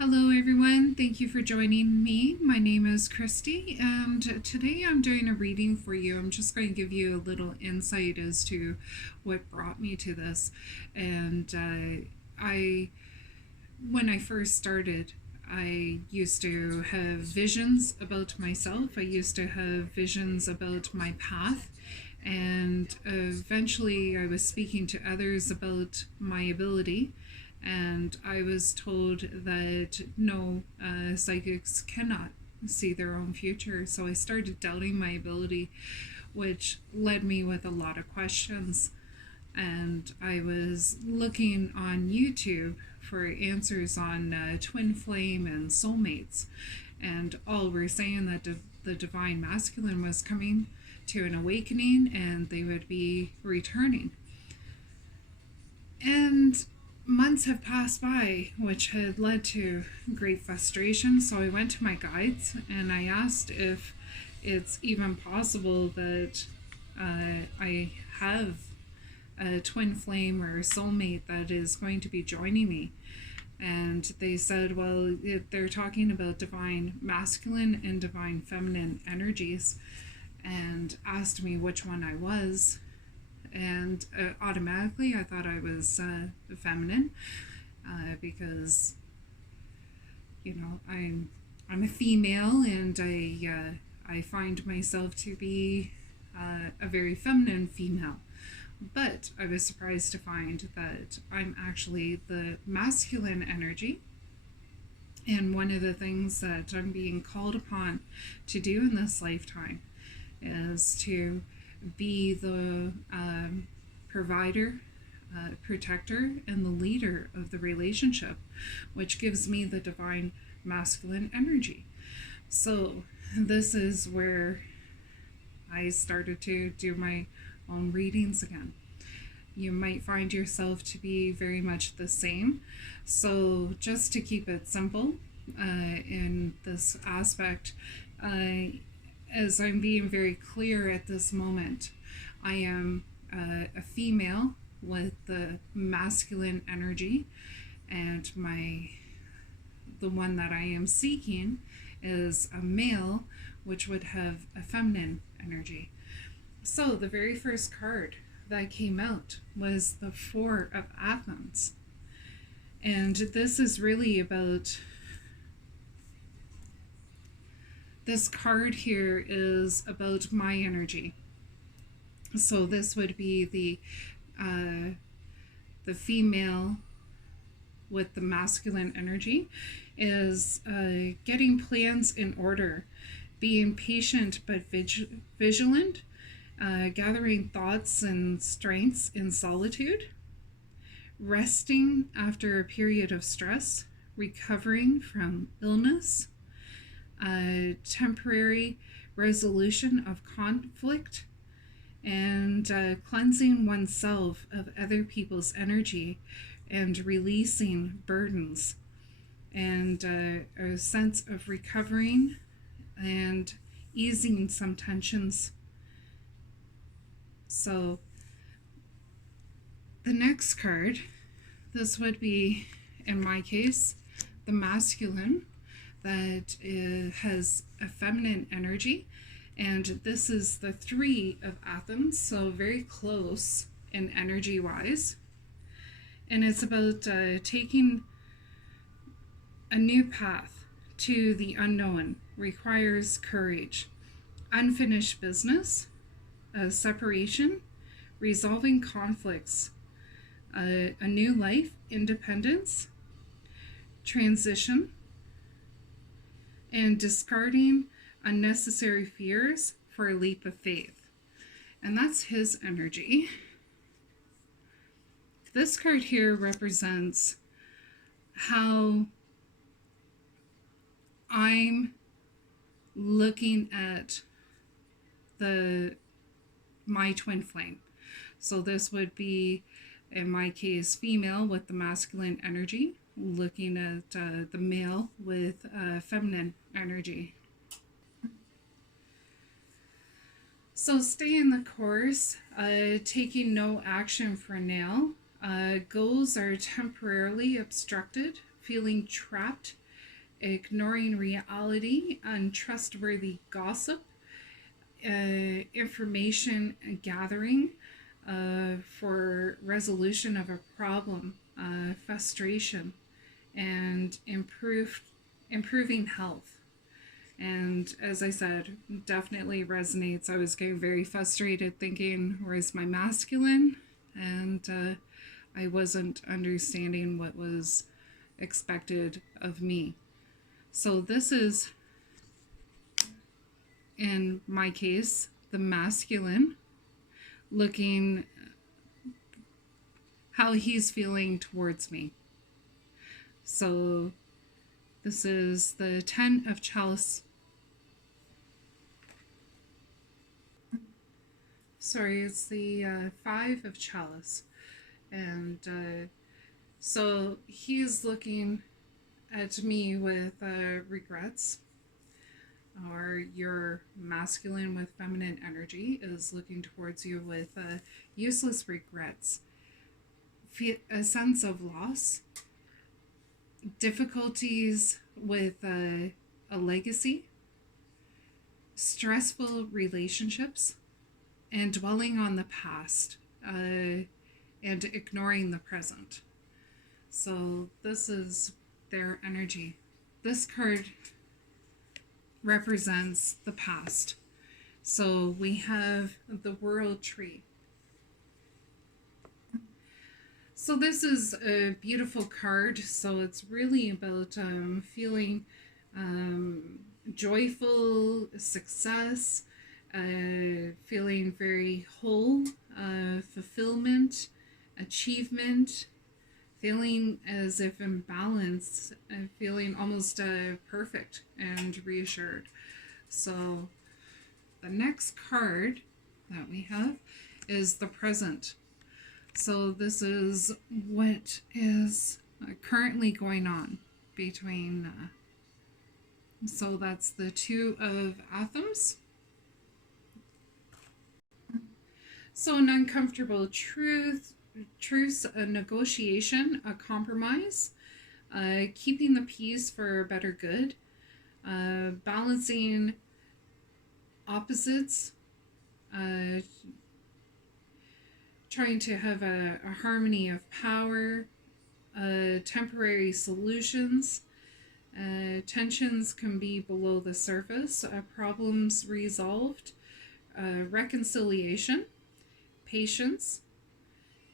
Hello, everyone. Thank you for joining me. My name is Christy, and today I'm doing a reading for you. I'm just going to give you a little insight as to what brought me to this. And I, when I first started, I used to have visions about myself. I used to have visions about my path. And eventually, I was speaking to others about my ability, and I was told that no, psychics cannot see their own future. So I started doubting my ability, which led me with a lot of questions. And I was looking on YouTube for answers on twin flame and soulmates, and all were saying that the divine masculine was coming to an awakening and they would be returning. And months have passed by, which had led to great frustration. So I went to my guides and I asked if it's even possible that I have a twin flame or a soulmate that is going to be joining me. And they said, well, they're talking about divine masculine and divine feminine energies, and asked me which one I was. And automatically I thought I was feminine, because I'm a female, and I find myself to be a very feminine female. But I was surprised to find that I'm actually the masculine energy. And one of the things that I'm being called upon to do in this lifetime is to be the provider, protector, and the leader of the relationship, which gives me the divine masculine energy. So, this is where I started to do my own readings again. You might find yourself to be very much the same. So, just to keep it simple in this aspect, as I'm being very clear at this moment, I am a female with the masculine energy, and the one that I am seeking is a male, which would have a feminine energy. So the very first card that came out was the Four of Athens. And this is really about, this card here is about my energy. So this would be the female with the masculine energy is getting plans in order, being patient but vigilant, gathering thoughts and strengths in solitude, resting after a period of stress, recovering from illness, temporary resolution of conflict, and cleansing oneself of other people's energy and releasing burdens, and a sense of recovering and easing some tensions. So the next card, this would be, in my case, the masculine that has a feminine energy. And this is the Three of Athens, so very close in energy wise. And it's about taking a new path to the unknown, requires courage, unfinished business, separation, resolving conflicts, a new life, independence, transition, and discarding unnecessary fears for a leap of faith. And that's his energy. This card here represents how I'm looking at my twin flame. So this would be, in my case, female with the masculine energy, looking at the male with feminine energy. So stay in the course, taking no action for now. Goals are temporarily obstructed, feeling trapped ignoring reality, untrustworthy gossip, information gathering for resolution of a problem, frustration, and improving health. And as I said, definitely resonates. I was getting very frustrated thinking, where's my masculine? And I wasn't understanding what was expected of me. So, this is, in my case, the masculine looking how he's feeling towards me. So, this is the 10 of chalice. Sorry, it's the 5 of chalice. And so he's looking at me with regrets, or your masculine with feminine energy is looking towards you with useless regrets, a sense of loss, difficulties with a legacy, stressful relationships, and dwelling on the past and ignoring the present. So this is their energy. This card represents the past. So we have the World Tree. So this is a beautiful card. So it's really about feeling joyful, success, feeling very whole, fulfillment, achievement, feeling as if in balance, feeling almost perfect and reassured. So the next card that we have is the present. So this is what is currently going on between, so that's the Two of Athens. So an uncomfortable truce, a negotiation, a compromise, keeping the peace for a better good, balancing opposites, trying to have a harmony of power, temporary solutions. Tensions can be below the surface, problems resolved, reconciliation, patience,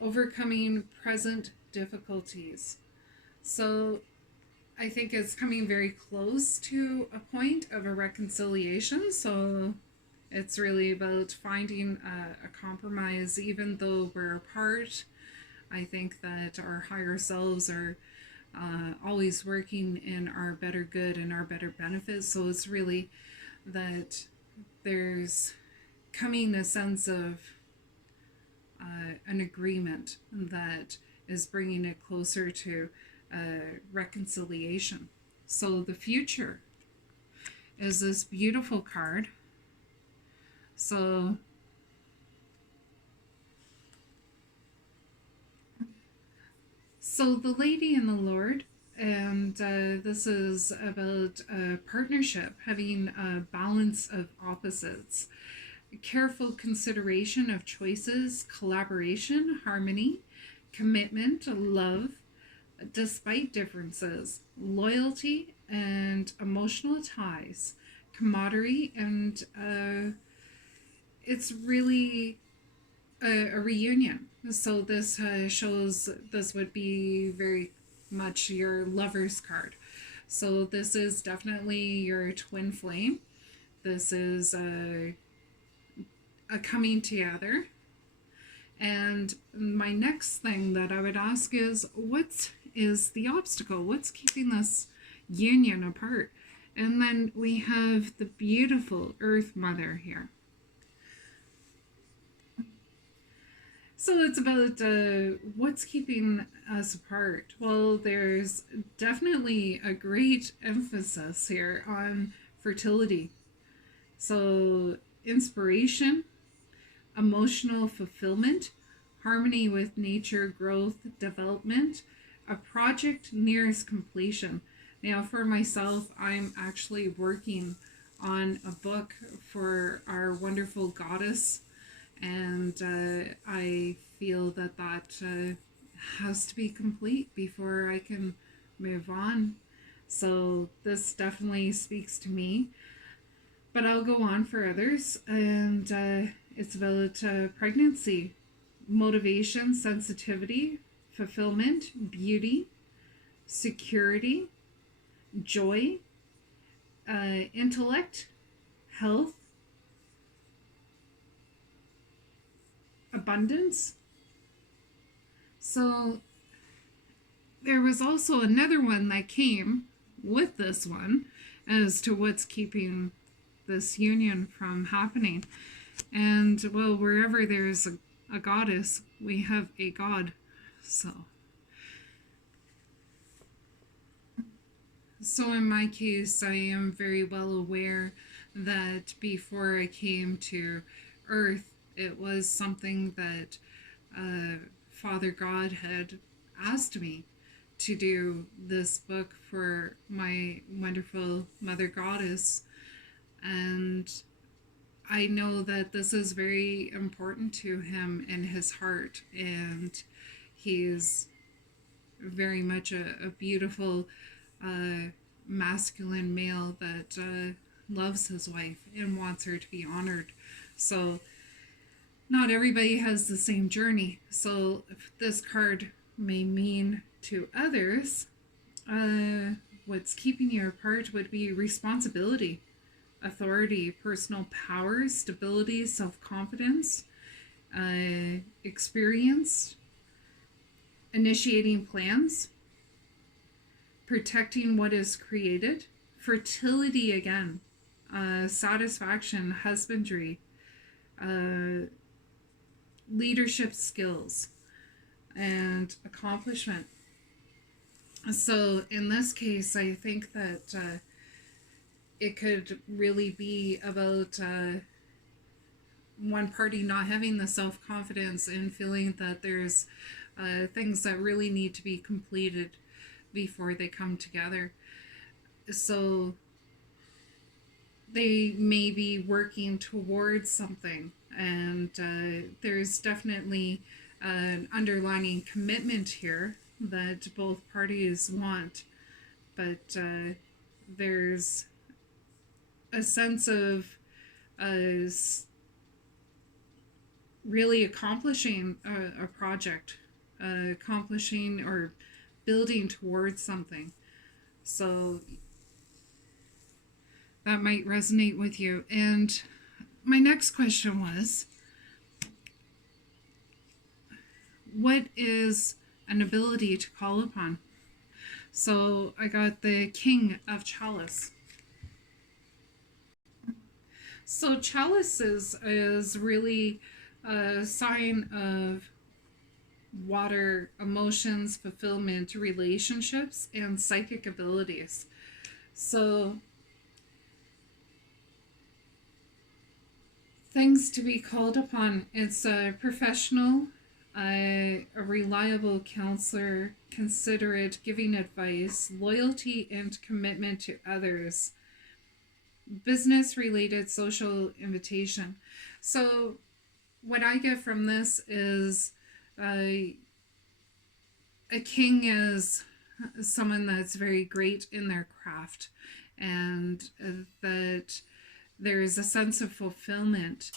overcoming present difficulties. So I think it's coming very close to a point of a reconciliation. So it's really about finding a compromise, even though we're apart. I think that our higher selves are always working in our better good and our better benefits. So it's really that there's coming a sense of an agreement that is bringing it closer to reconciliation. So the future is this beautiful card. So the Lady and the Lord, and this is about a partnership, having a balance of opposites, careful consideration of choices, collaboration, harmony, commitment, love, despite differences, loyalty and emotional ties, camaraderie, and it's really a reunion. So this shows this would be very much your lover's card. So this is definitely your twin flame. This is a coming together. And my next thing that I would ask is, what is the obstacle? What's keeping this union apart? And then we have the beautiful Earth Mother here. So it's about what's keeping us apart. Well, there's definitely a great emphasis here on fertility. So inspiration, emotional fulfillment, harmony with nature, growth, development. A project nears completion. Now, for myself, I'm actually working on a book for our wonderful goddess, and I feel that has to be complete before I can move on. So, this definitely speaks to me, but I'll go on for others, and it's about pregnancy, motivation, sensitivity, fulfillment, beauty, security, joy, intellect, health, abundance. So there was also another one that came with this one as to what's keeping this union from happening. And well, wherever there's a goddess, we have a god. So in my case, I am very well aware that before I came to Earth, it was something that Father God had asked me to do this book for my wonderful Mother Goddess. And I know that this is very important to him in his heart, and he's very much a beautiful masculine male that loves his wife and wants her to be honored. So not everybody has the same journey. So if this card may mean to others, what's keeping you apart would be responsibility, authority, personal power, stability, self-confidence, experience, initiating plans, protecting what is created, fertility again, satisfaction, husbandry, leadership skills, and accomplishment. So in this case, I think that it could really be about one party not having the self-confidence and feeling that there's things that really need to be completed before they come together. So they may be working towards something, and there's definitely an underlining commitment here that both parties want, but there's a sense of really accomplishing a project, accomplishing or building towards something. So that might resonate with you. And my next question was, what is an ability to call upon? So I got the King of Chalice. So chalice is really a sign of water, emotions, fulfillment, relationships, and psychic abilities. So things to be called upon. It's a professional, a reliable counselor, considerate, giving advice, loyalty and commitment to others, business related social invitation. So what I get from this is a king is someone that's very great in their craft, and that there's a sense of fulfillment,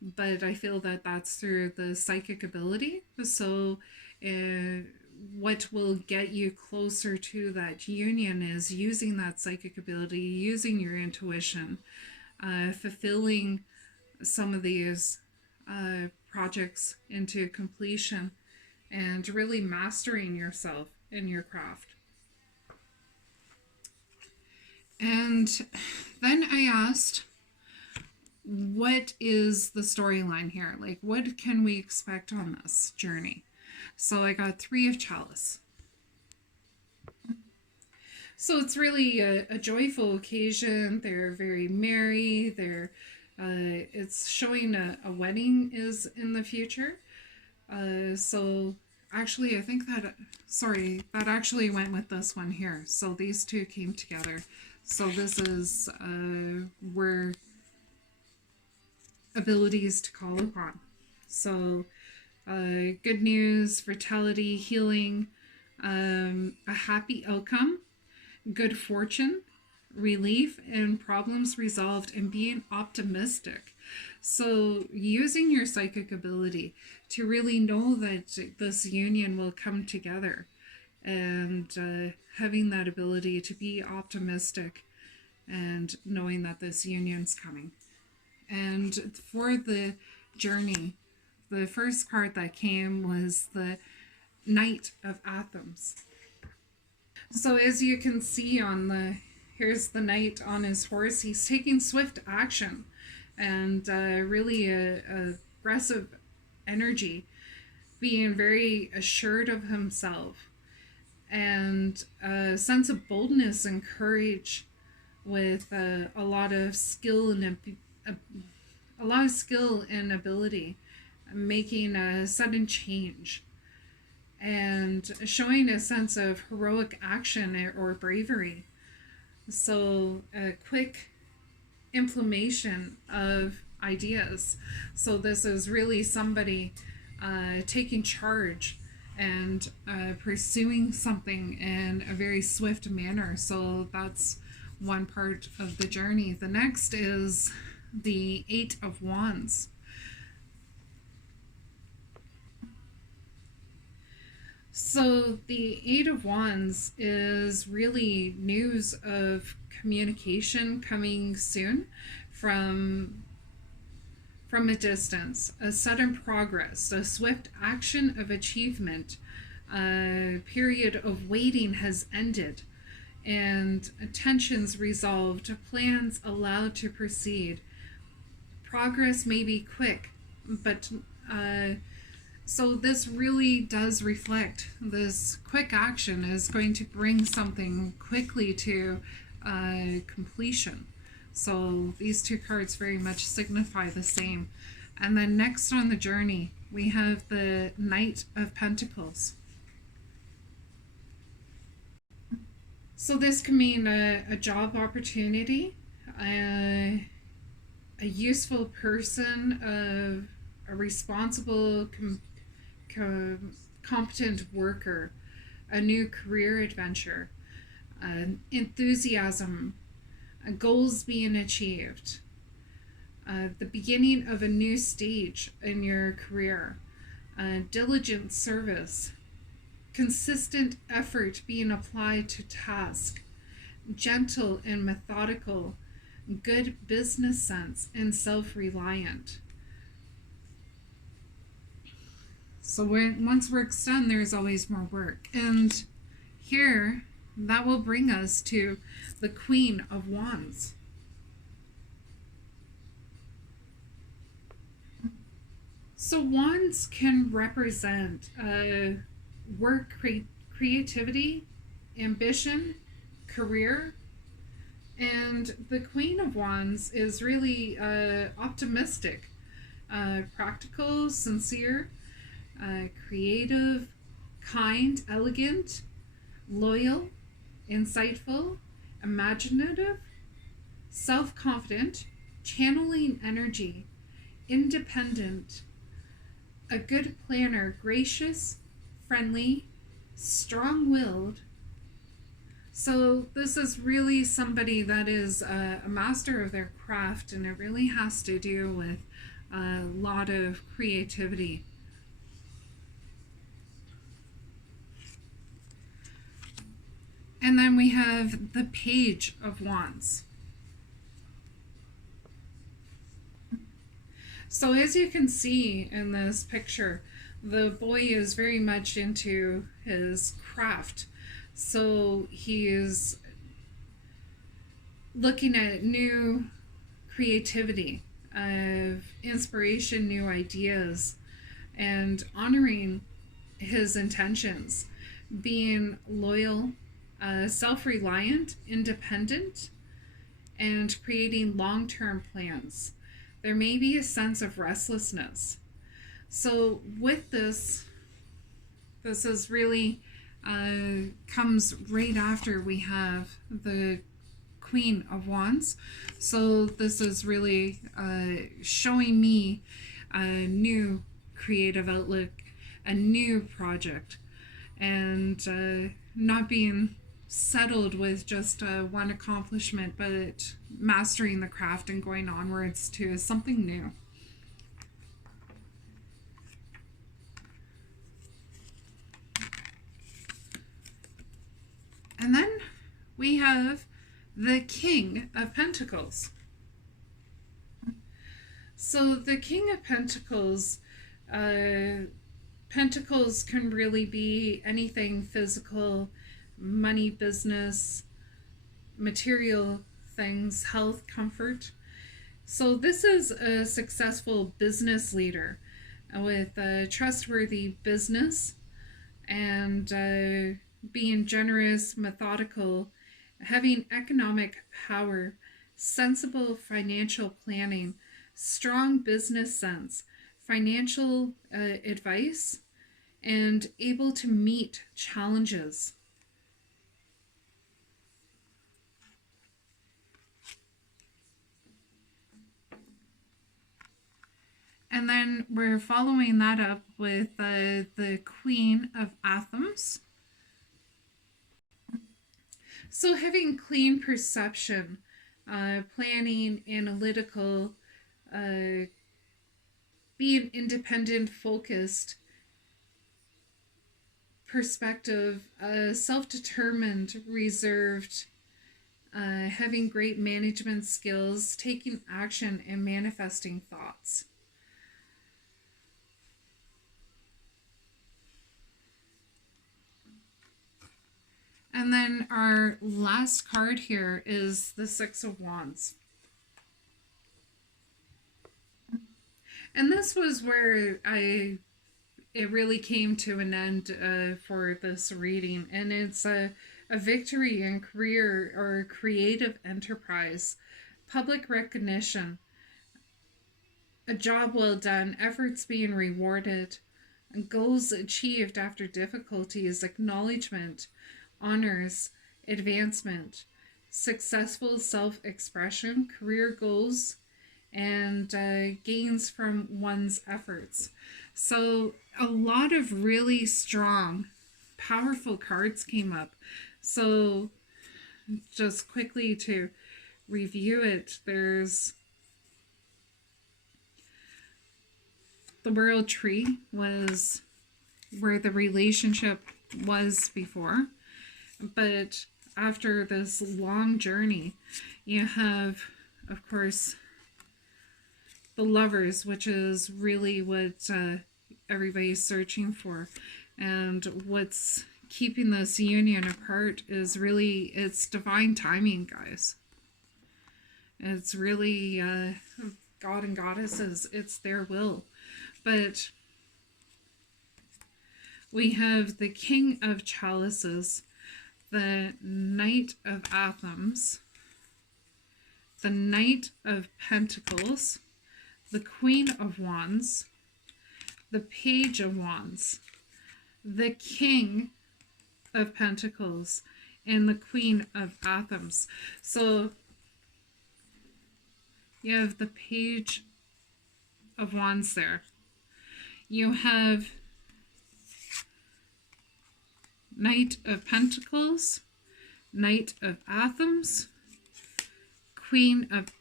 but I feel that that's through the psychic ability. So what will get you closer to that union is using that psychic ability, using your intuition, fulfilling some of these projects into completion, and really mastering yourself in your craft. And then I asked, what is the storyline here? Like, what can we expect on this journey? So I got 3 of Chalice. So it's really a joyful occasion. They're very merry. It's showing a wedding is in the future. So actually, I think that, sorry, that actually went with this one here. So these two came together. So this is where abilities to call upon. So good news, fertility, healing, a happy outcome, good fortune, relief, and problems resolved, and being optimistic. So, using your psychic ability to really know that this union will come together, and having that ability to be optimistic and knowing that this union's coming. And for the journey, the first card that came was the Knight of Athens. So as you can see on the, here's the knight on his horse. He's taking swift action and really a aggressive energy, being very assured of himself, and a sense of boldness and courage, with a lot of skill and a lot of skill and ability, making a sudden change and showing a sense of heroic action or bravery. So, a quick implementation of ideas. So, this is really somebody taking charge and pursuing something in a very swift manner. So, that's one part of the journey. The next is the Eight of Wands. So the Eight of Wands is really news of communication coming soon from a distance, a sudden progress, a swift action of achievement. A period of waiting has ended, and tensions resolved, plans allowed to proceed. Progress may be quick, but so this really does reflect this quick action is going to bring something quickly to completion. So these two cards very much signify the same. And then next on the journey, we have the Knight of Pentacles. So this can mean a job opportunity, a useful person, a responsible, competent worker, a new career adventure, enthusiasm, goals being achieved, the beginning of a new stage in your career, diligent service, consistent effort being applied to task, gentle and methodical, good business sense, and self-reliant. So once work's done, there's always more work. And here, that will bring us to the Queen of Wands. So wands can represent work, creativity, ambition, career. And the Queen of Wands is really optimistic, practical, sincere, creative, kind, elegant, loyal, insightful, imaginative, self-confident, channeling energy, independent, a good planner, gracious, friendly, strong-willed. So this is really somebody that is a master of their craft, and it really has to do with a lot of creativity. And then we have the Page of Wands. So as you can see in this picture, the boy is very much into his craft. So he is looking at new creativity, of inspiration, new ideas, and honoring his intentions, being loyal, self-reliant, independent, and creating long-term plans. There may be a sense of restlessness. So with this, This is really comes right after we have the Queen of Wands. So this is really showing me a new creative outlook, a new project, and not being settled with just one accomplishment, but mastering the craft and going onwards to something new. And then we have the King of Pentacles. So the King of Pentacles, Pentacles can really be anything physical, money, business, material things, health, comfort. So this is a successful business leader with a trustworthy business and being generous, methodical, having economic power, sensible financial planning, strong business sense, financial advice, and able to meet challenges. And then we're following that up with the Queen of Athens. So having clean perception, planning, analytical, being independent, focused, perspective, self-determined, reserved, having great management skills, taking action, and manifesting thoughts. And then our last card here is the Six of Wands. And this was where it really came to an end for this reading. And it's a victory in career or creative enterprise, public recognition, a job well done, efforts being rewarded, goals achieved after difficulties, acknowledgement, honors, advancement, successful self-expression, career goals, and gains from one's efforts. So a lot of really strong, powerful cards came up. So just quickly to review it, there's the World Tree was where the relationship was before. But after this long journey, you have, of course, the Lovers, which is really what everybody's searching for. And what's keeping this union apart is really, it's divine timing, guys. It's really God and goddesses. It's their will. But we have the King of Chalices, the Knight of Athens, the Knight of Pentacles, the Queen of Wands, the Page of Wands, the King of Pentacles, and the Queen of Athens. So you have the Page of Wands there. You have Knight of Pentacles, Knight of Athens, Queen of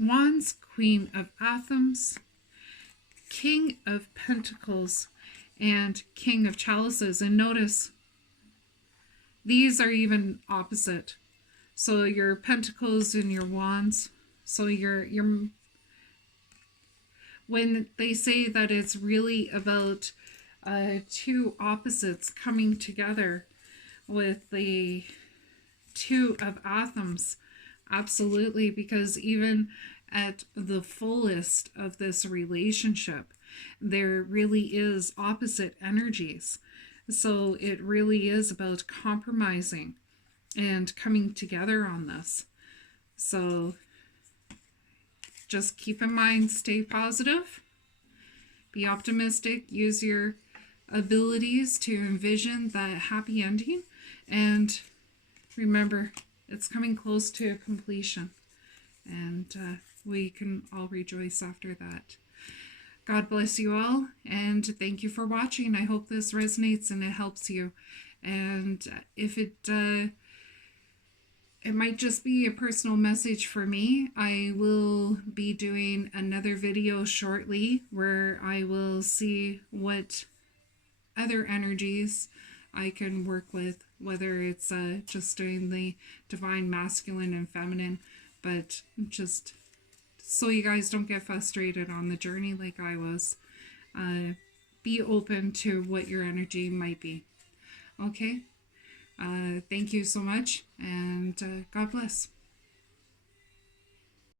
Wands, Queen of Athens, King of Pentacles, and King of Chalices. And notice, these are even opposite. So your Pentacles and your Wands. So your when they say that it's really about two opposites coming together with the Two of Athens, absolutely, because even at the fullest of this relationship, there really is opposite energies. So it really is about compromising and coming together on this. So just keep in mind, stay positive, be optimistic, use your abilities to envision that happy ending. And remember, it's coming close to completion. And we can all rejoice after that. God bless you all, and thank you for watching. I hope this resonates and it helps you. And if it might just be a personal message for me, I will be doing another video shortly where I will see what other energies I can work with, whether it's just doing the divine masculine and feminine, but just so you guys don't get frustrated on the journey like I was. Be open to what your energy might be. Okay? Thank you so much, and God bless.